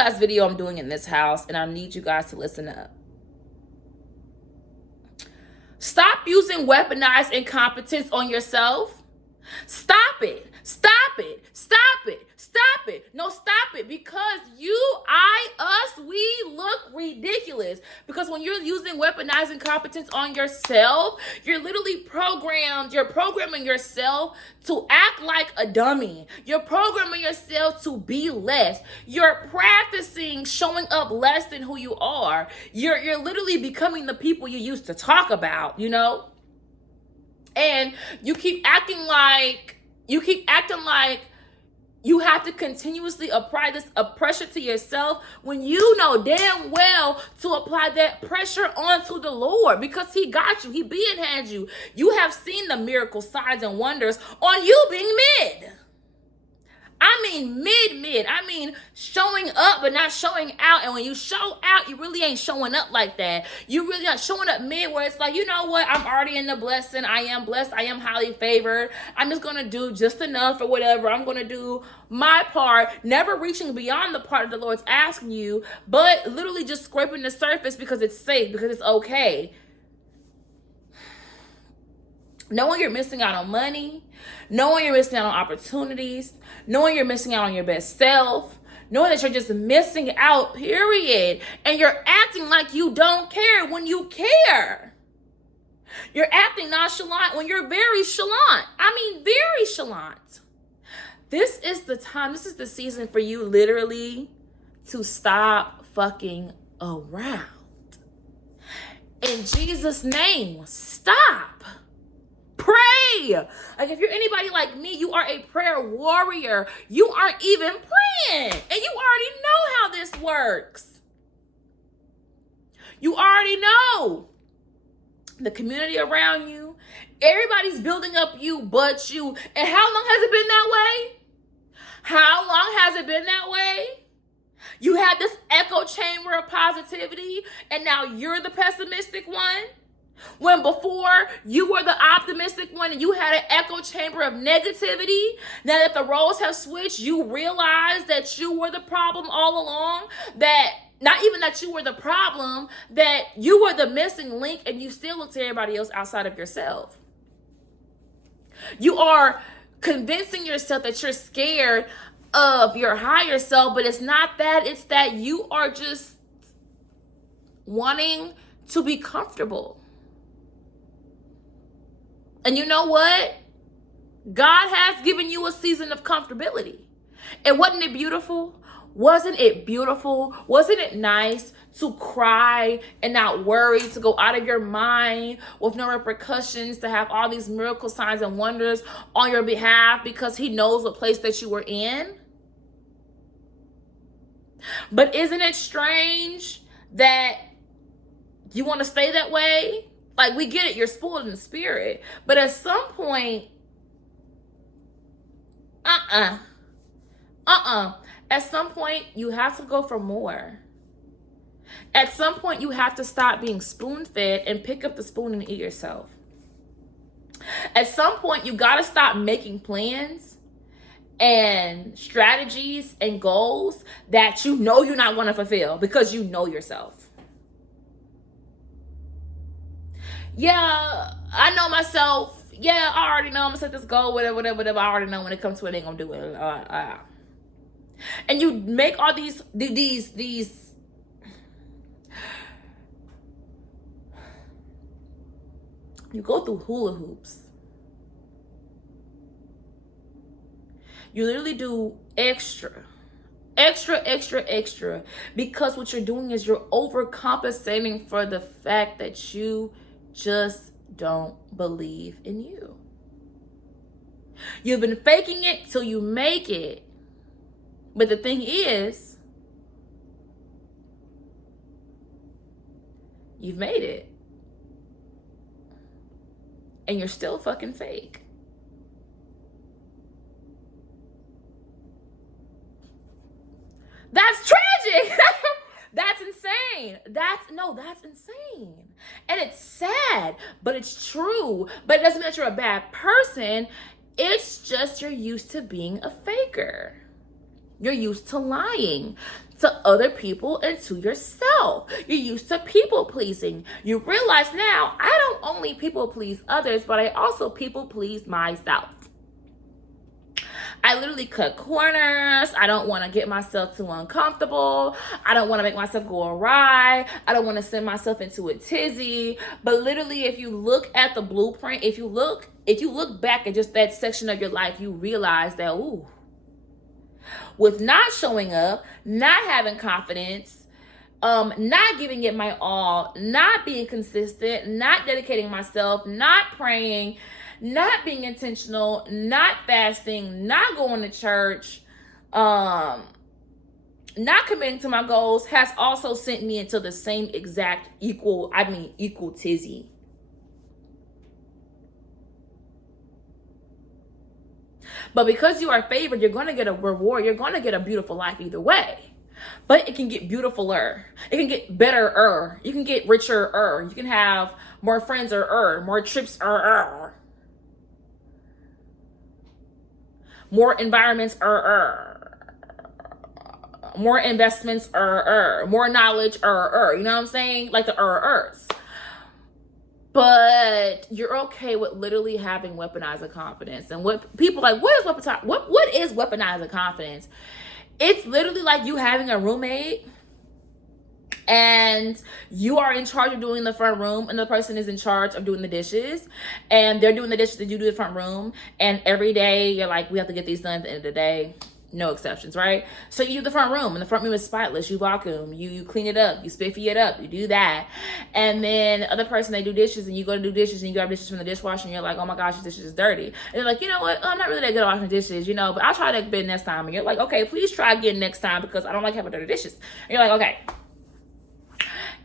last video I'm doing in this house, and I need you guys to listen up. Stop using weaponized incompetence on yourself. Stop it. Stop it. Stop it. Stop it. No, stop it. Because we look ridiculous. Because when you're using weaponized incompetence on yourself, you're programming yourself to act like a dummy. You're programming yourself to be less. You're practicing showing up less than who you are. You're literally becoming the people you used to talk about, you know? And you keep acting like you have to continuously apply this pressure to yourself when you know damn well to apply that pressure onto the Lord, because he got you. He being had you. You have seen the miracle signs and wonders on you being mid. I mean mid. I mean showing up but not showing out. And when you show out, you really ain't showing up like that. You really not showing up mid, where it's like, you know what? I'm already in the blessing. I am blessed. I am highly favored. I'm just going to do just enough or whatever. I'm going to do my part, never reaching beyond the part that the Lord's asking you, but literally just scraping the surface because it's safe, because it's okay. Knowing you're missing out on money, knowing you're missing out on opportunities, knowing you're missing out on your best self, knowing that you're just missing out, period. And you're acting like you don't care when you care. You're acting nonchalant when you're very chalant. I mean, very chalant. This is the time, this is the season for you literally to stop fucking around. In Jesus' name, stop. Pray. Like, if you're anybody like me, you are a prayer warrior. You aren't even praying, and you already know how this works. You already know the community around you. Everybody's building up you but you. And how long has it been that way? How long has it been that way? You had this echo chamber of positivity, and now you're the pessimistic one. When before you were the optimistic one and you had an echo chamber of negativity. Now that the roles have switched, you realize that you were the problem all along. That not even that you were the problem, that you were the missing link, and you still look to everybody else outside of yourself. You are convincing yourself that you're scared of your higher self, but it's not that. It's that you are just wanting to be comfortable. And you know what? God has given you a season of comfortability. And wasn't it beautiful? Wasn't it beautiful? Wasn't it nice to cry and not worry, to go out of your mind with no repercussions, to have all these miracle signs and wonders on your behalf because he knows what place that you were in? But isn't it strange that you want to stay that way? Like, we get it, you're spoiled in the spirit. But at some point, at some point, you have to go for more. At some point, you have to stop being spoon-fed and pick up the spoon and eat yourself. At some point, you got to stop making plans and strategies and goals that you know you're not going to fulfill because you know yourself. Yeah, I know myself. Yeah, I already know I'm gonna set this goal, whatever. I already know when it comes to it, I ain't gonna do it. And you make all these. You go through hula hoops. You literally do extra, because what you're doing is you're overcompensating for the fact that you just don't believe in you. You've been faking it till you make it. But the thing is, you've made it. And you're still fucking fake. That's tragic. That's insane. That's insane. And it's sad, but it's true. But it doesn't mean that you're a bad person. It's just you're used to being a faker. You're used to lying. to other people and to yourself. You're used to people pleasing. You realize now, I don't only people please others, but I also people please myself. I literally cut corners. I don't want to get myself too uncomfortable. I don't want to make myself go awry. I don't want to send myself into a tizzy. But literally, if you look at the blueprint, if you look back at just that section of your life, you realize that, ooh, with not showing up, not having confidence, not giving it my all, not being consistent, not dedicating myself, not praying, not being intentional, not fasting, not going to church, not committing to my goals, has also sent me into the same exact equal tizzy. But because you are favored, you're going to get a reward. You're going to get a beautiful life either way. But it can get beautifuler. It can get better. You can get richer. You can have more friends more trips more environments more investments more knowledge you know what I'm saying? Like the But you're okay with literally having weaponized confidence. And what people like, what is weaponized confidence? It's literally like you having a roommate and you are in charge of doing the front room and the person is in charge of doing the dishes, and they're doing the dishes and you do the front room, and every day you're like, we have to get these done at the end of the day. No exceptions, right? So you do the front room, and the front room is spotless. You vacuum, you clean it up, you spiffy it up, you do that. And then the other person, they do dishes, and you go to do dishes, and you grab dishes from the dishwasher, and you're like, oh my gosh, this dish is dirty. And they're like, you know what? I'm not really that good at washing dishes, but I'll try that a bit next time. And you're like, okay, please try again next time because I don't like having dirty dishes. And you're like, okay.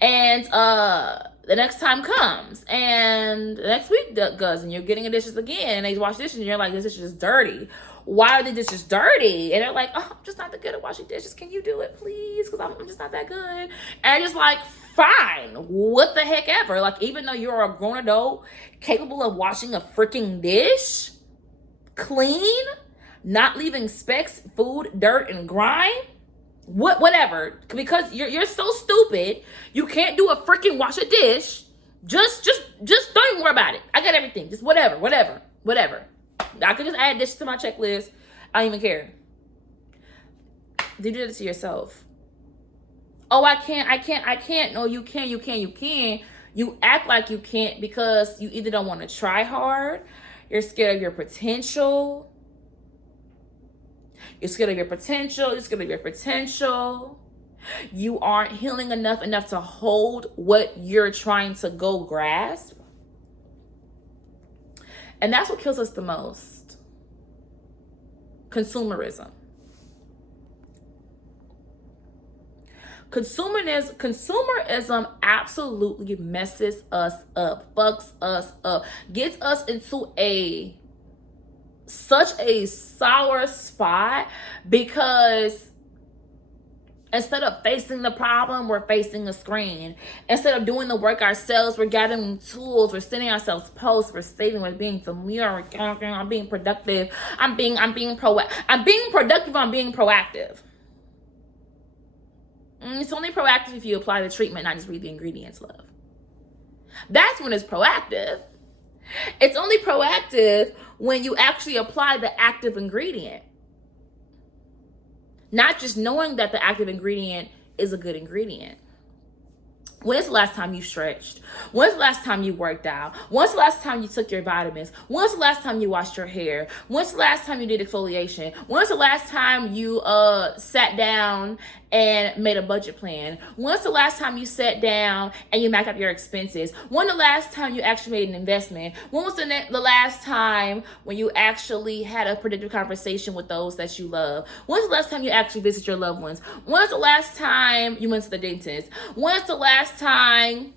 And the next time comes, and the next week goes, and you're getting the dishes again, and they wash dishes, and you're like, this dish is dirty. Why are the dishes dirty? And they're like, oh, I'm just not that good at washing dishes. Can you do it, please? Because I'm just not that good. And I'm just like, fine. What the heck ever. Like, even though you're a grown adult capable of washing a freaking dish, clean, not leaving specks, food, dirt, and grime, whatever. Because you're so stupid, you can't do a freaking wash a dish. Just don't even worry about it. I got everything. Just whatever. I could just add dishes to my checklist. I don't even care. Do this to yourself. Oh, I can't. No, you can. You act like you can't because you either don't want to try hard, you're scared of your potential. You aren't healing enough to hold what you're trying to go grasp. And that's what kills us the most. Consumerism. Consumerism absolutely messes us up, fucks us up, gets us into such a sour spot because instead of facing the problem, we're facing a screen. Instead of doing the work ourselves, we're gathering tools, we're sending ourselves posts, we're saving, we're being familiar, I'm being productive, I'm being productive, I'm being proactive. It's only proactive if you apply the treatment, not just read the ingredients, love. That's when it's proactive. It's only proactive when you actually apply the active ingredient. Not just knowing that the active ingredient is a good ingredient. When's the last time you stretched? When's the last time you worked out? When's the last time you took your vitamins? When's the last time you washed your hair? When's the last time you did exfoliation? When's the last time you sat down and made a budget plan? When's the last time you sat down and you mapped out your expenses? When's the last time you actually made an investment? When was the last time when you actually had a productive conversation with those that you love? When's the last time you actually visited your loved ones? When's the last time you went to the dentist? When's the last time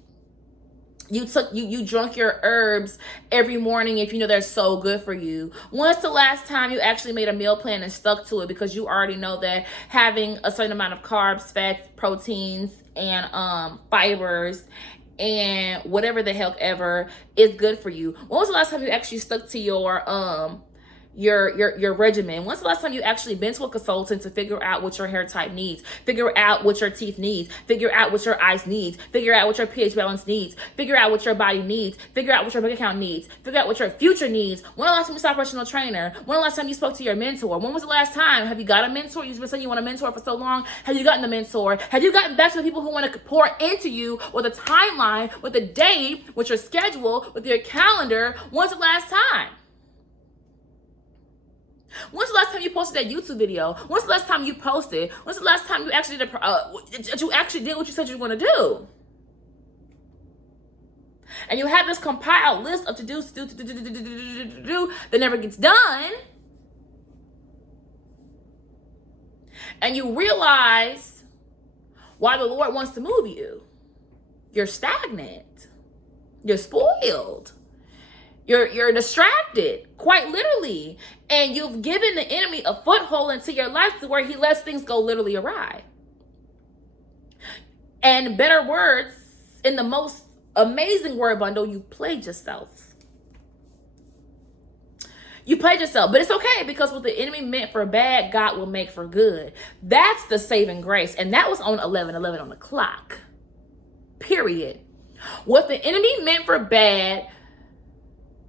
you drunk your herbs every morning if you know they're so good for you? When's the last time you actually made a meal plan and stuck to it because you already know that having a certain amount of carbs, fats, proteins, and fibers and whatever the heck ever is good for you? When was the last time you actually stuck to your your regimen? When's the last time you actually been to a consultant to figure out what your hair type needs, figure out what your teeth needs, figure out what your eyes needs, figure out what your pH balance needs, figure out what your body needs, figure out what your bank account needs, figure out what your future needs? When the last time you saw a personal trainer? When the last time you spoke to your mentor? When was the last time? Have you got a mentor? You've been saying you want a mentor for so long. Have you gotten a mentor? Have you gotten back to the people who want to pour into you with a timeline, with a date, with your schedule, with your calendar? When's the last time? When's the last time you posted that YouTube video? When's the last time you posted? When's the last time you actually did what you said you were going to do? And you have this compiled list of to-dos that never gets done. And you realize why the Lord wants to move you. You're stagnant. You're spoiled. You're distracted, quite literally. And you've given the enemy a foothold into your life to where he lets things go literally awry. And better words, in the most amazing word bundle, you played yourself. You played yourself. But it's okay, because what the enemy meant for bad, God will make for good. That's the saving grace. And that was on 11:11 on the clock. Period. What the enemy meant for bad,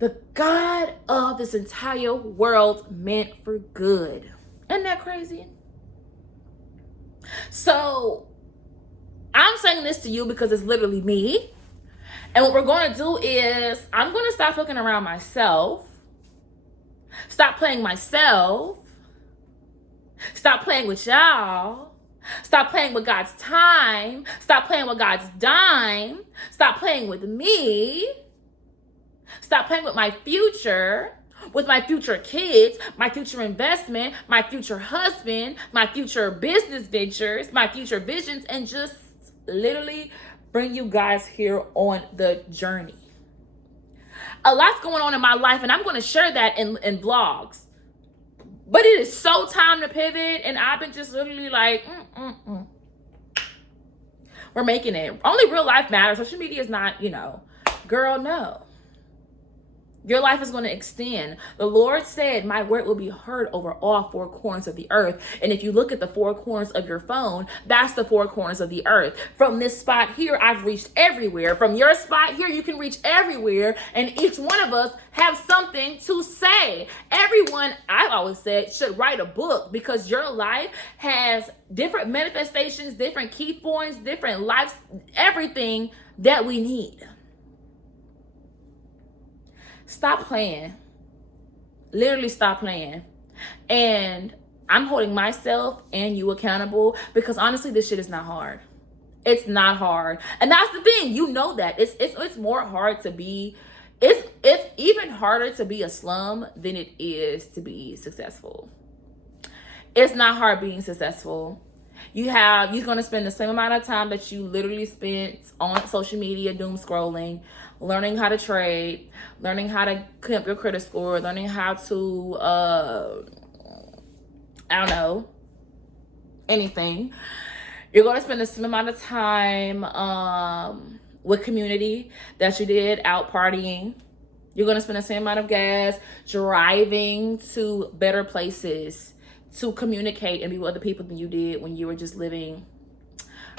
the God of this entire world meant for good. Isn't that crazy? So I'm saying this to you because it's literally me. And what we're going to do is I'm going to stop looking around myself. Stop playing myself. Stop playing with y'all. Stop playing with God's time. Stop playing with God's dime. Stop playing with me. Stop playing with my future, with my future kids, my future investment, my future husband, my future business ventures, my future visions, and just literally bring you guys here on the journey. A lot's going on in my life, and I'm going to share that in vlogs. But it is so time to pivot, and I've been just literally like, we're making it. Only real life matters. Social media is not, girl, no. Your life is going to extend. The Lord said, my word will be heard over all four corners of the earth. And if you look at the four corners of your phone, that's the four corners of the earth. From this spot here, I've reached everywhere. From your spot here, you can reach everywhere. And each one of us have something to say. Everyone, I've always said, should write a book, because your life has different manifestations, different key points, different lives, everything that we need. Stop playing. Literally stop playing. And I'm holding myself and you accountable, because honestly, this shit is not hard. It's not hard. And that's the thing. You know that. It's more hard to be, it's even harder to be a slum than it is to be successful. It's not hard being successful. You're going to spend the same amount of time that you literally spent on social media doom scrolling, learning how to trade, learning how to crimp your credit score, learning how to, anything. You're going to spend the same amount of time with community that you did out partying. You're going to spend the same amount of gas driving to better places to communicate and be with other people than you did when you were just living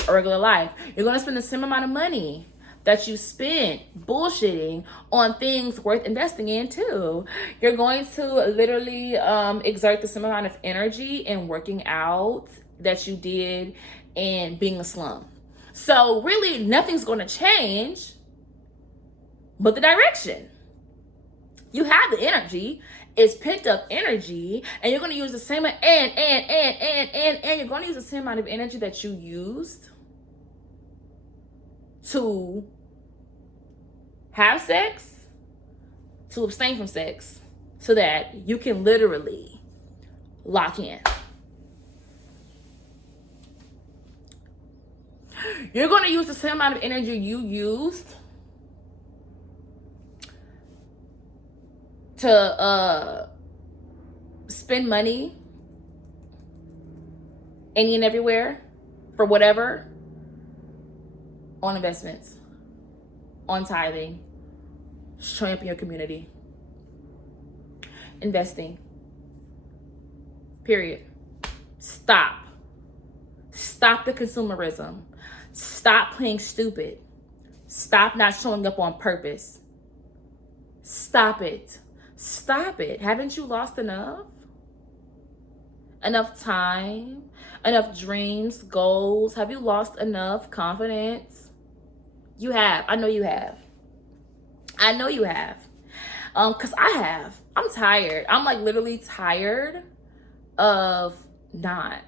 a regular life. You're going to spend the same amount of money that you spent bullshitting on things worth investing in too. You're going to literally exert the same amount of energy in working out that you did in being a slum. So really nothing's going to change but the direction. You have the energy. It's picked up energy, and you're going to use the same, and you're going to use the same amount of energy that you used to have sex, to abstain from sex, so that you can literally lock in. You're going to use the same amount of energy you used to spend money any and everywhere for whatever, on investments, on tithing, showing up in your community, investing, Period. Stop. Stop the consumerism. Stop playing stupid. Stop not showing up on purpose. Stop it. Stop it. Haven't you lost enough? Enough time? Enough dreams, goals? Have you lost enough confidence? You have. I know you have. I know you have. Because I have. I'm tired. I'm like literally tired of not.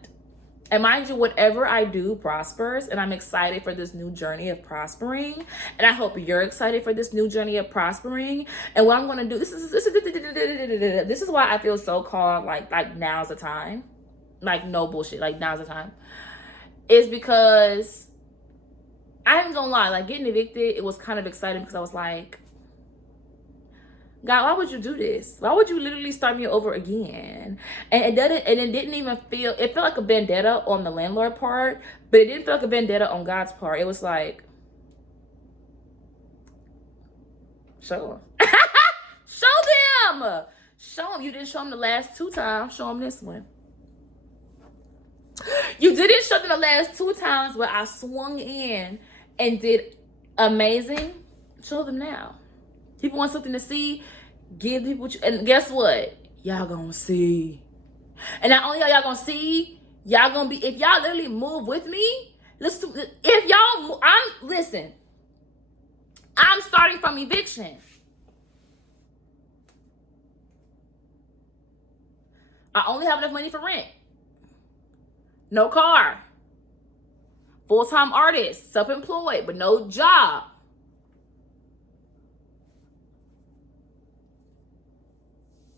And mind you, whatever I do prospers, and I'm excited for this new journey of prospering. And I hope you're excited for this new journey of prospering. And what I'm going to do, this is why I feel so called, like now's the time. Like, no bullshit, like now's the time. Is because, I ain't gonna lie, like getting evicted, it was kind of exciting because I was like, God, why would you do this? Why would you literally start me over again? And it didn't even feel, it felt like a vendetta on the landlord part, but it didn't feel like a vendetta on God's part. It was like, show them. Show them. Show them. You didn't show them the last 2 times. Show them this one. You didn't show them the last 2 times where I swung in and did amazing. Show them now. People want something to see, give people what you, and guess what? Y'all gonna see. And not only are y'all gonna see, y'all gonna be, if y'all literally move with me, listen, if y'all, listen, I'm starting from eviction. I only have enough money for rent. No car. Full-time artist, self-employed, but no job.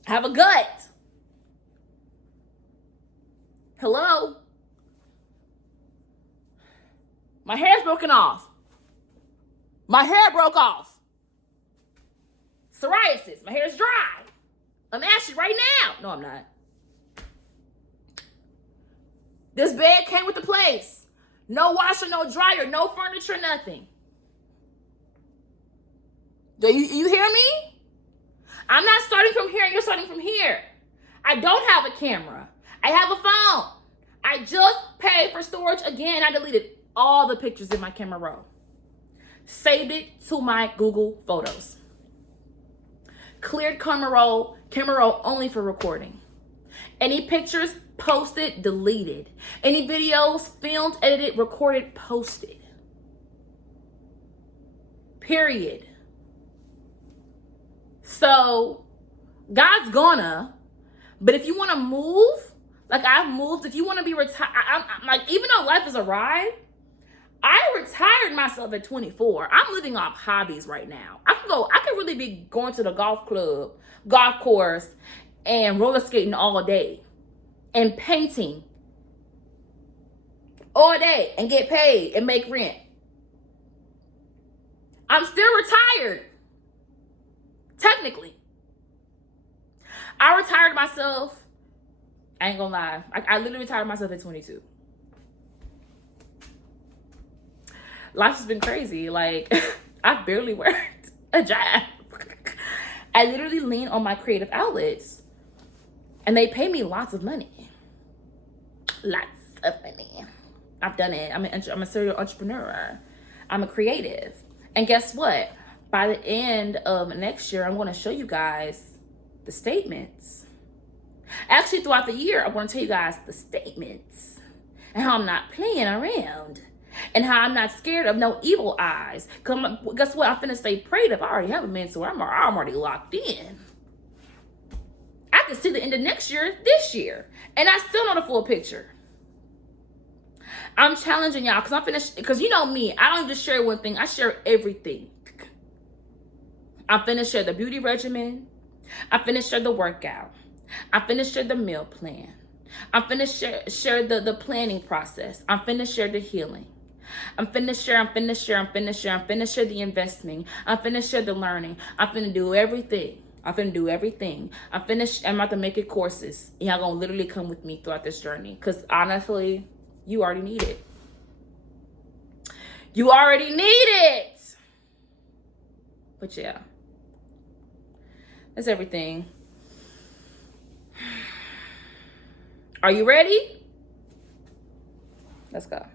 Have a gut. Hello? My hair's broken off. My hair broke off. Psoriasis. My hair's dry. I'm ashy right now. No, I'm not. This bed came with the place. No washer, no dryer, no furniture, nothing. Do you hear me? I'm not starting from here, you're starting from here. I don't have a camera. I have a phone. I just paid for storage again. I deleted all the pictures in my camera roll. Saved it to my Google Photos. Cleared camera roll only for recording. Any pictures, posted, deleted. Any videos, filmed, edited, recorded, posted. Period. So, God's gonna, but if you want to move, like I've moved, if you want to be retired, I'm like, even though life is a ride, I retired myself at 24. I'm living off hobbies right now. I can really be going to the golf course, and roller skating all day, and painting all day, and get paid, and make rent. I'm still retired. Technically. I retired myself. I ain't gonna lie. I literally retired myself at 22. Life has been crazy. Like, I've barely worked a job. I literally lean on my creative outlets. And they pay me lots of money. Lots of money. I've done it. I'm a serial entrepreneur. I'm a creative. And guess what? By the end of next year, I'm going to show you guys the statements. Actually, throughout the year, I'm going to tell you guys the statements and how I'm not playing around and how I'm not scared of no evil eyes. Because guess what? I'm finna stay prayed up. I already have a mentor. I'm already locked in. I can see the end of next year, this year, and I still know the full picture. I'm challenging y'all because I'm finished. Because you know me, I don't just share one thing. I share everything. I'm finna share the beauty regimen. I'm finna share the workout. I'm finna share the meal plan. I'm finna share the planning process. I'm finna share the healing. I'm finna share the investing. I'm finna share the learning. I'm finna do everything. I'm about to make it courses. And y'all gonna literally come with me throughout this journey. Because honestly, you already need it. You already need it. But yeah. That's everything. Are you ready? Let's go.